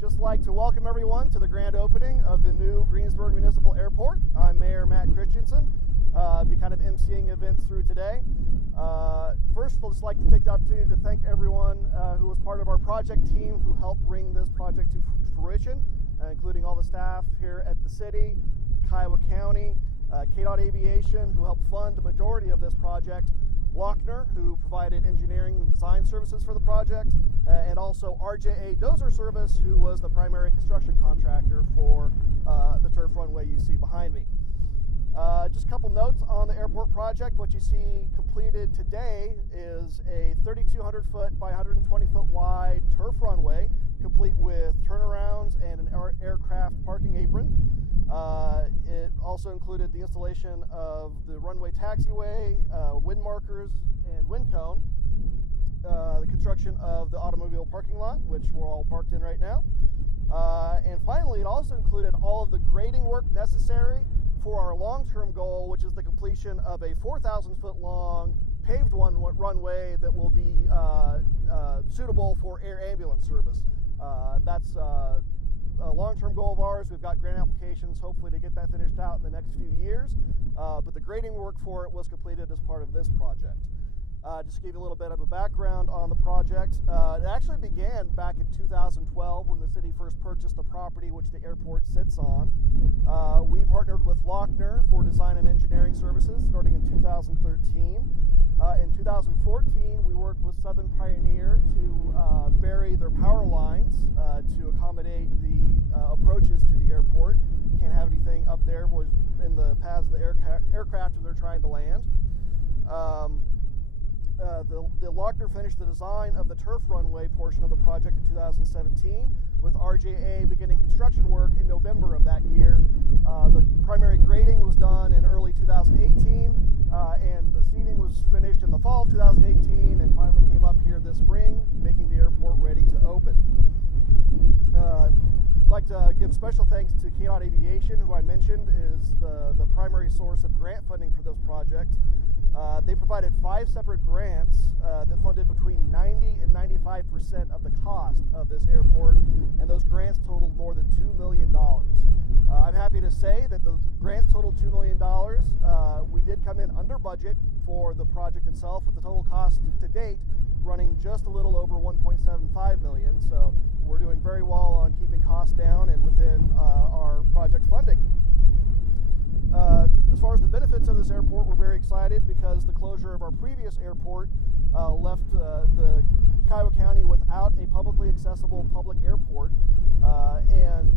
just like to welcome everyone to the grand opening of the new Greensburg Municipal Airport. I'm Mayor Matt Christensen. Be kind of emceeing events through today. First, I'd just like to take the opportunity to thank everyone who was part of our project team who helped bring this project to fruition, including all the staff here at the city, Kiowa County, KDOT Aviation, who helped fund the majority of this project, Lochner, who provided engineering and design services for the project, and also RJA Dozer Service, who was the primary construction contractor for the turf runway you see behind me. Just a couple notes on the airport project. What you see completed today is a 3,200 foot by 120 foot wide turf runway, complete with turnarounds and an aircraft parking apron. It also included the installation of the runway taxiway, wind markers, and wind cone, the construction of the automobile parking lot, which we're all parked in right now. And finally, it also included all of the grading work necessary for our long-term goal, which is the completion of a 4,000 foot long paved runway that will be suitable for air ambulance service. That's a long-term goal of ours. We've got grant applications hopefully to get that finished out in the next few years, but the grading work for it was completed as part of this project. Just to give you a little bit of a background on the project, it actually began back in 2012 when the city first purchased the property which the airport sits on. We partnered with Lochner for design and engineering services starting in 2013. In 2014, we worked with Southern Pioneer to bury their power lines to accommodate the approaches to the airport. Can't have anything up there in the paths of the aircraft as they're trying to land. The Lochner finished the design of the turf runway portion of the project in 2017, with RJA beginning construction work in November of that year. The primary grading was done in early 2018, and the seating was finished in the fall of 2018 and finally came up here this spring, making the airport ready to open. I'd like to give special thanks to KDOT Aviation, who I mentioned is the primary source of grant funding for this project. They provided 5 separate grants that funded between 90 and 95% of the cost of this airport, and those grants totaled more than $2 million. I'm happy to say that the grants totaled $2 million. We did come in under budget for the project itself, with the total cost to date running just a little over $1.75 million. So we're doing very well on keeping costs down and within our project funding. As far as the benefits of this airport, we're very excited because the closure of our previous airport left the Kiowa County without a publicly accessible public airport, and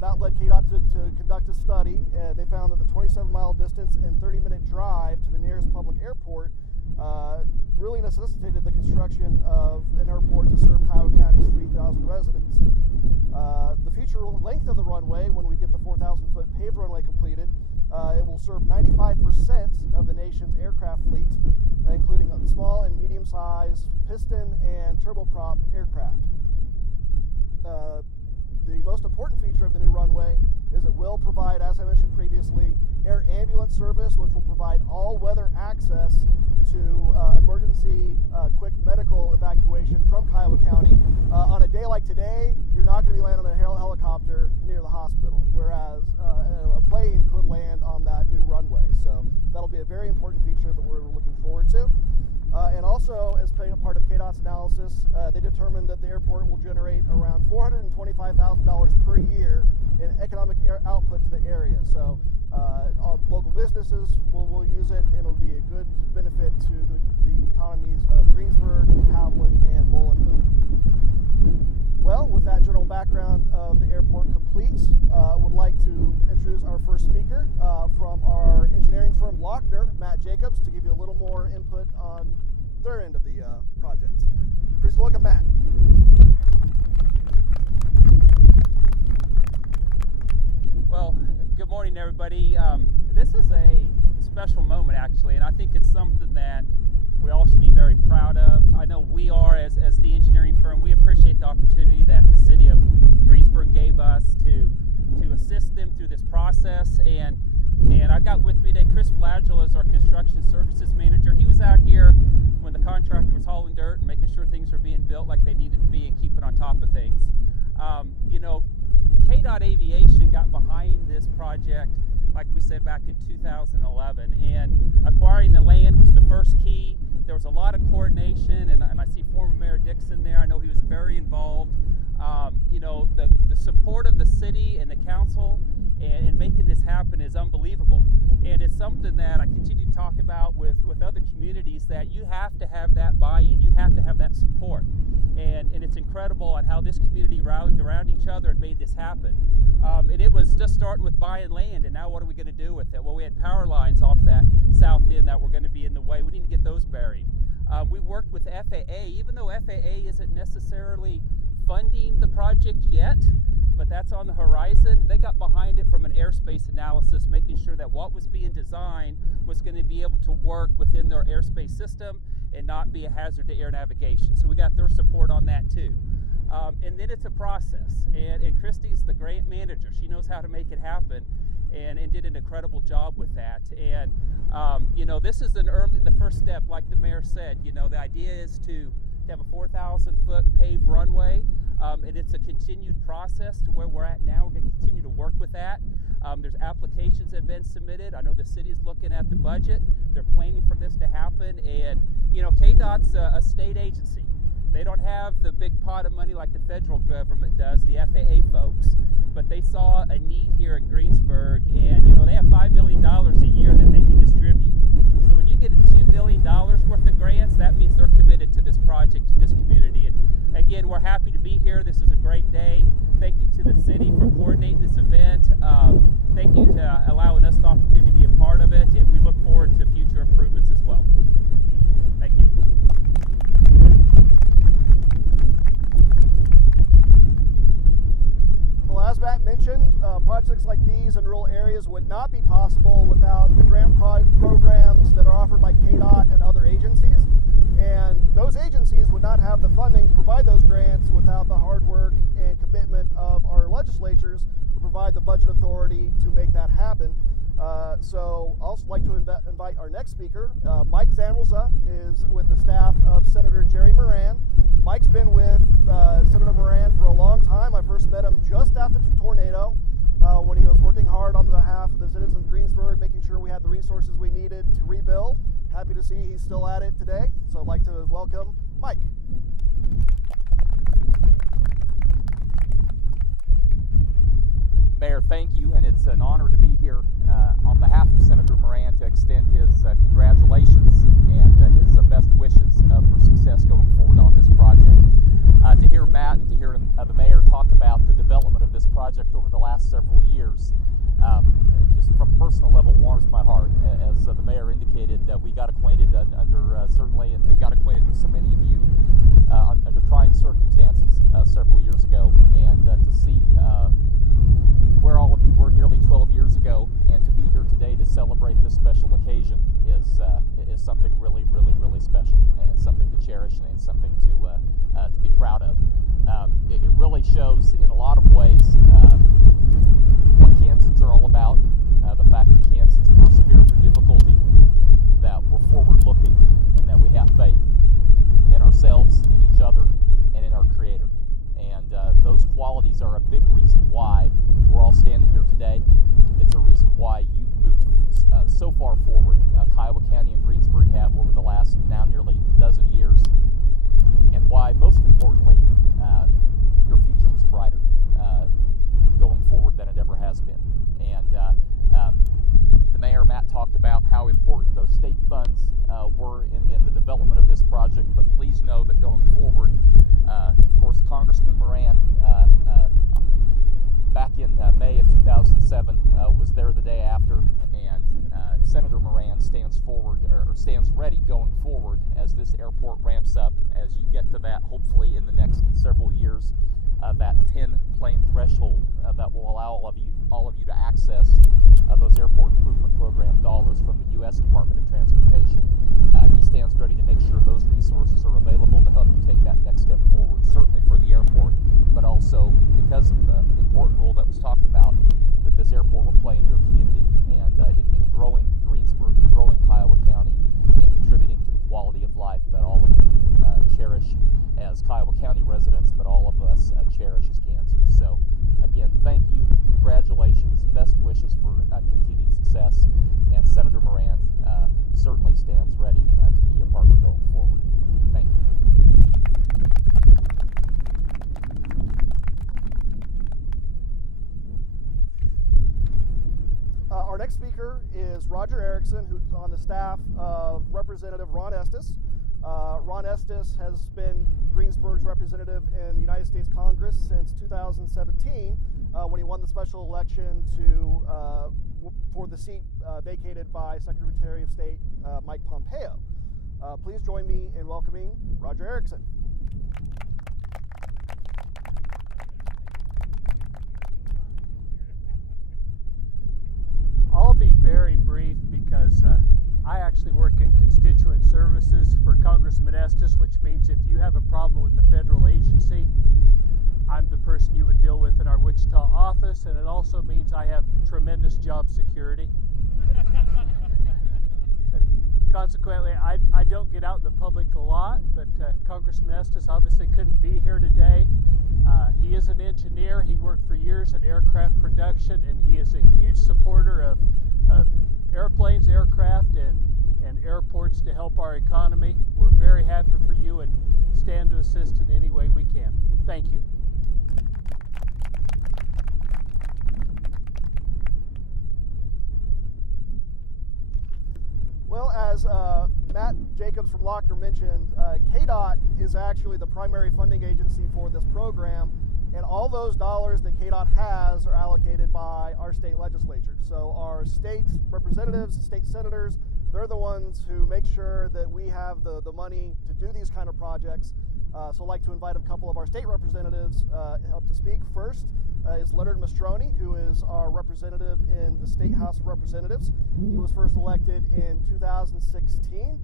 that led KDOT to conduct a study. They found that the 27-mile distance and 30-minute drive to the nearest public airport really necessitated the construction of an airport to serve Kiowa County's 3,000 residents. The future length of the runway, when we get the 4,000-foot paved runway completed, it will serve 95% of the nation's aircraft fleet, including small and medium-sized piston and turboprop aircraft. The most important feature of the new runway is it will provide, as I mentioned previously, air ambulance service, which will provide all-weather access to emergency quick medical evacuation from Kiowa County. On a day like today, you're not going to be landing on a helicopter near the hospital, whereas a plane could land on that new runway. So that'll be a very important feature that we're looking forward to. And also, as part of KDOT's analysis, they determined that the airport will generate around $425,000 per year in economic output to the area. So local businesses will use it, and it'll be a good benefit to the economies of Greensburg, Haviland, and Mullinville. Well, with that general background of the airport complete, would like to introduce our first speaker from our engineering firm, Lochner, Matt Jacobs, to give you a little more input on their end of the project. Please welcome Matt. Well, good morning, everybody. This is a special moment, actually, and I think it's something that we all should be very proud of. I know we are, as the engineering firm. We appreciate the opportunity that the city of Greensburg gave us to assist them through this process. And I've got with me today Chris Flagel as our construction services manager. He was out here when the contractor was hauling dirt and making sure things were being built like they needed to be and keeping on top of things. KDOT Aviation got behind this project, like we said, back in 2011, and acquiring the land was the first key. There was a lot of coordination, and I see former Mayor Dixon there. I know he was very involved. You know, the support of the city and the council and making this happen is unbelievable. And it's something that I continue to talk about with other communities, that you have to have that buy-in, you have to have that support. And it's incredible on how this community rallied around each other and made this happen. And it was just starting with buying land, and now what are we going to do with it? Well, we had power lines off that south end that were going to be in the way. We need to get those buried. We worked with FAA, even though FAA isn't necessarily funding the project yet, but that's on the horizon. They got behind it from an airspace analysis, making sure that what was being designed was going to be able to work within their airspace system and not be a hazard to air navigation. So we got their support on that too. And then it's a process, and Christy's the grant manager. She knows how to make it happen, and did an incredible job with that. And you know, this is the first step, like the mayor said. You know, the idea is to have a 4,000-foot paved runway, and it's a continued process to where we're at now. We're going to continue to work with that. There's applications that have been submitted. I know the city's looking at the budget. They're planning for this to happen, and you know, KDOT's a state agency. They don't have the big pot of money like the federal government does, the FAA folks, but they saw a need here in Greensburg, and you know, they have $5 million a year that they can distribute. So when you get $2 million worth of grants, that means they're committed to this project, to this community. And again, we're happy to be here. This is a great day. Thank you to the city for coordinating this event. Thank you to allowing us the opportunity to be a part of it, and we look forward to future improvements as well. Thank you. Well, as Matt mentioned, projects like these in rural areas would not be possible without the grant programs that are offered by KDOT and other agencies. And those agencies would not have the funding to provide those grants without the hard work and commitment of our legislatures who provide the budget authority to make that happen. So I'd also like to invite our next speaker. Mike Zamrelza is with the staff of Senator Jerry Moran. Mike's been with Senator Moran for a long time. I first met him just after the tornado when he was working hard on behalf of the citizens of Greensburg, making sure we had the resources we needed to rebuild. Happy to see he's still at it today. So I'd like to welcome Mike. Mayor, thank you, and it's an honor to be here on behalf of Senator Moran to extend his congratulations and his best wishes for success going forward on this project. To hear Matt and to hear the mayor talk about the development of this project over the last several years, just from a personal level, warms my heart. As the mayor indicated, we got acquainted under certainly, and got acquainted with so many of you under trying circumstances several years ago, and to see where all of you were nearly 12 years ago, and to be here today to celebrate this special occasion is something really, really, really special, and something to cherish, and something to be proud of. It really shows in a lot of ways what Kansans are all about, the fact that Kansans persevere through difficulty, that we're forward-looking, and that we have faith in ourselves, in each other, and in our Creator. And those qualities are a big reason why we're all standing here today. It's a reason why you've moved so far forward. Kiowa County and Greensburg have over the last now nearly dozen years, and why, most importantly, your future was brighter going forward than it ever has been. And the mayor, Matt, talked about how important those state funds were in the development of this project, but please know that going forward, of course, Congressman Moran, back in May of 2007, was there the day after, and Senator Moran stands ready going forward as this airport ramps up, as you get to that, hopefully in the next several years, that 10-plane threshold that will allow all of you to access those airport improvement program dollars from the U.S. Department of Transportation. He stands ready to make sure those resources are available to help you take that next step forward, certainly for the airport, but also because of the important role that was talked about that this airport will play in your community, and in growing Greensburg, growing Kiowa County, and contributing to the quality of life that all of you cherish as Kiowa County residents, but all of us cherish as Kansans. So again, thank you, Our next speaker is Roger Erickson, who's on the staff of Representative Ron Estes. Ron Estes has been Greensburg's representative in the United States Congress since 2017, when he won the special election for the seat vacated by Secretary of State Mike Pompeo. Please join me in welcoming Roger Erickson. I'll be very brief because I actually work in constituent services for Congressman Estes, which means if you have a problem with a federal agency, I'm the person you would deal with in our Wichita office, and it also means I have tremendous job security. So, consequently, I don't get out in the public a lot, but Congressman Estes obviously couldn't be here today. He is an engineer. He worked for years in aircraft production, and he is a huge supporter of airplanes, aircraft, and airports to help our economy. We're very happy for you and stand to assist in any way we can. Thank you. Well, as Matt Jacobs from Lochner mentioned, KDOT is actually the primary funding agency for this program, and all those dollars that KDOT has are allocated by our state legislature. So our state representatives, state senators, they're the ones who make sure that we have the money to do these kind of projects. So I'd like to invite a couple of our state representatives up to speak. First is Leonard Mastroni, who is our representative in the State House of Representatives. He was first elected in 2016.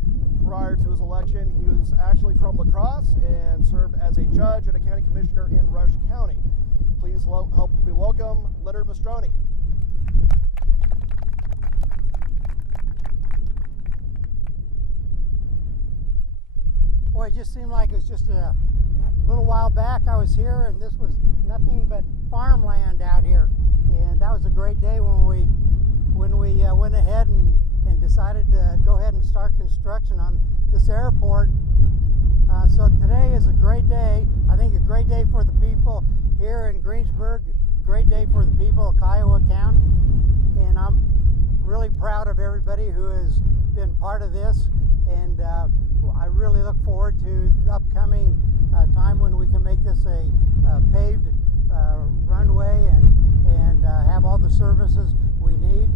Prior to his election, he was actually from La Crosse and served as a judge and a county commissioner in Rush County. Please help me welcome Leonard Mastroni. Boy, it just seemed like it was just a little while back I was here, and this was nothing but farmland out here. And that was a great day when we went ahead and decided to go ahead and start construction on this airport. So today is a great day. I think a great day for the people here in Greensburg, a great day for the people of Kiowa County. And I'm really proud of everybody who has been part of this. And I really look forward to the upcoming time when we can make this a paved runway and have all the services we need.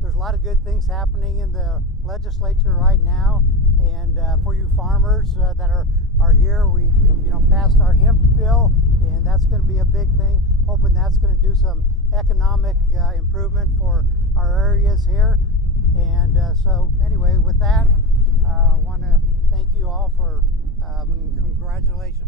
There's a lot of good things happening in the legislature right now, and for you farmers that are here, we passed our hemp bill, and that's going to be a big thing. Hoping that's going to do some economic improvement for our areas here. And so anyway, with that, I want to thank you all for congratulations.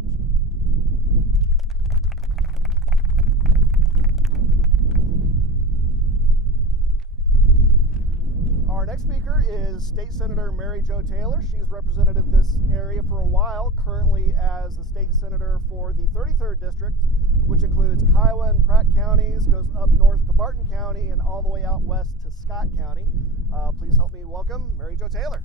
Our next speaker is State Senator Mary Jo Taylor. She's represented this area for a while, currently as the state senator for the 33rd District, which includes Kiowa and Pratt counties, goes up north to Barton County, and all the way out west to Scott County. Please help me welcome Mary Jo Taylor.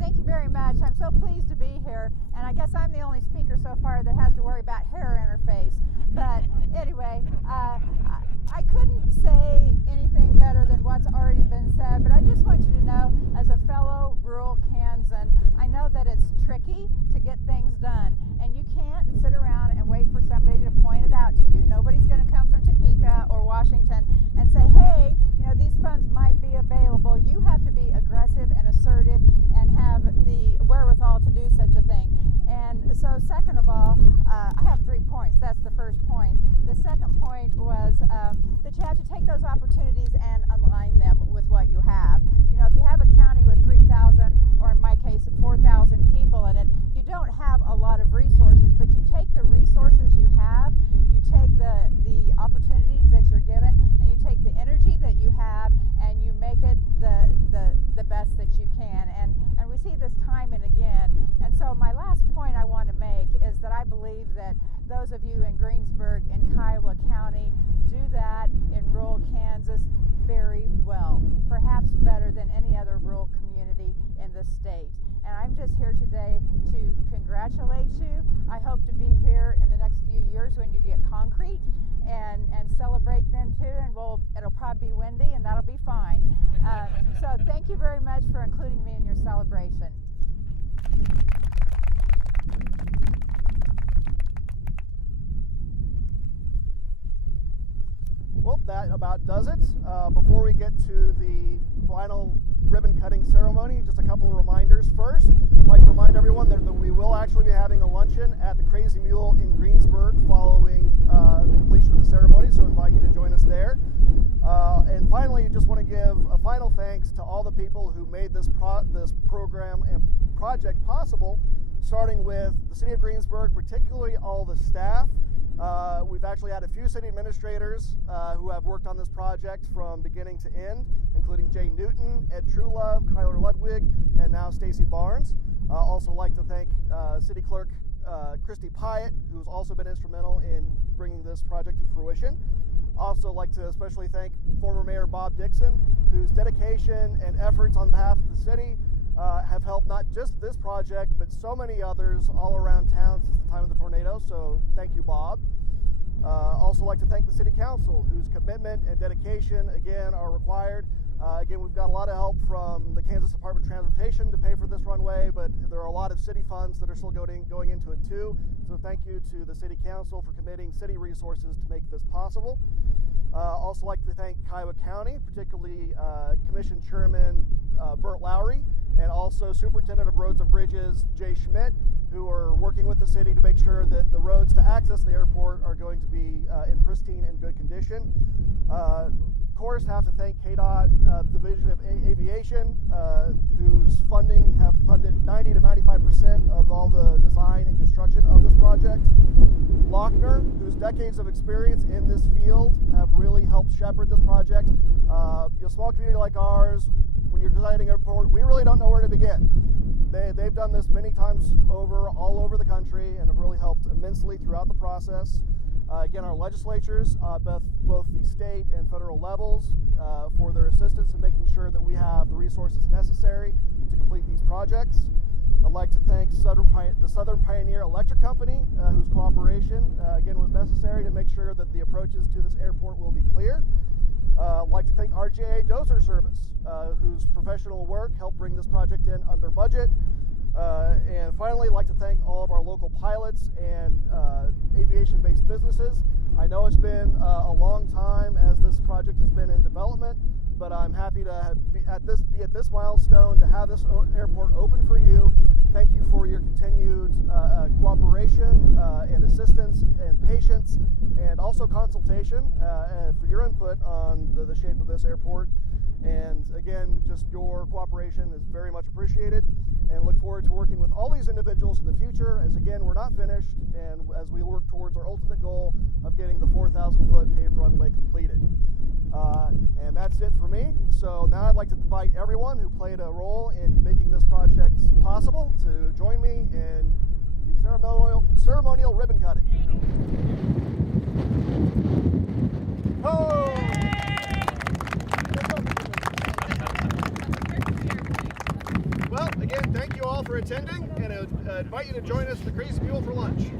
Thank you very much. I'm so pleased to be here, and I guess I'm the only speaker so far that has to worry about hair in her face. But anyway, I couldn't say anything better than what's already been said, but I just want you to know, as a fellow rural Kansan, I know that it's tricky to get things done, and you can't sit around and wait for somebody to point it out to you. Nobody's going to come from Topeka or Washington and say, hey, these funds might be available. You have to be aggressive and assertive and have the wherewithal to do such a thing. And so second of all, I have 3 points. That's the first point. The second point was that you have to take those opportunities and align them with what you have. If you have a county with 3,000, or in my case, 4,000 people in it, you don't have a lot of resources, but you take the resources you have, you take the opportunities that you're given, and you take the energy that you have, and you make it the best that you can. And we see this time and again. And so my last point I want to make is that I believe that those of you in Greensburg and Kiowa County do that in rural Kansas very well, perhaps better than any other rural community in the state. And I'm just here today to congratulate you. I hope to be here in the next few years when you get concrete and celebrate them too, and it'll probably be windy and that'll be fine. So thank you very much for including me in your celebration. Well, that about does it. Before we get to the final ribbon cutting ceremony, just a couple of reminders first. I'd like to remind everyone that we will actually be having a luncheon at the Crazy Mule in Greensburg following the completion of the ceremony, so I invite you to join us there. And finally, just want to give a final thanks to all the people who made this program and project possible, starting with the City of Greensburg, particularly all the staff. We've actually had a few city administrators who have worked on this project from beginning to end, including Jay Newton, Ed Truelove, Kyler Ludwig, and now Stacy Barnes. Also like to thank City Clerk Christy Pyatt, who's also been instrumental in bringing this project to fruition. Also like to especially thank former Mayor Bob Dixon, whose dedication and efforts on behalf of the city have helped not just this project, but so many others all around town since the time of the tornado, so thank you, Bob. Also like to thank the City Council, whose commitment and dedication, again, are required. Again, we've got a lot of help from the Kansas Department of Transportation to pay for this runway, but there are a lot of city funds that are still going into it too. So thank you to the City Council for committing city resources to make this possible. Also like to thank Kiowa County, particularly Commission Chairman Burt Lowry, and also Superintendent of Roads and Bridges Jay Schmidt, who are working with the city to make sure that the roads to access the airport are going to be in pristine and good condition. Of course, have to thank KDOT Division of Aviation, whose funding have funded 90 to 95% of all the design and construction of this project. Lochner, whose decades of experience in this field have really helped shepherd this project. A small community like ours, when you're designing an airport, we really don't know where to begin. They've done this many times over, all over the country, and have really helped immensely throughout the process. Again, our legislatures, both the state and federal levels, for their assistance in making sure that we have the resources necessary to complete these projects. I'd like to thank the Southern Pioneer Electric Company, whose cooperation, again, was necessary to make sure that the approaches to this airport will be clear. I'd like to thank RJA Dozer Service, whose professional work helped bring this project in under budget. And finally, I'd like to thank all of our local pilots and aviation-based businesses. I know it's been a long time as this project has been in development, but I'm happy to be at this milestone to have this airport open for you. Thank you for your continued cooperation and assistance and patience, and also consultation for your input on the shape of this airport. And again, just your cooperation is very much appreciated, and look forward to working with all these individuals in the future, as again, we're not finished, and as we work towards our ultimate goal of getting the 4,000-foot paved runway completed. And that's it for me. So now I'd like to invite everyone who played a role in making this project possible to join me in the ceremonial ribbon cutting. Oh! Well, again, thank you all for attending, and I invite you to join us at the Crazy Mule for lunch.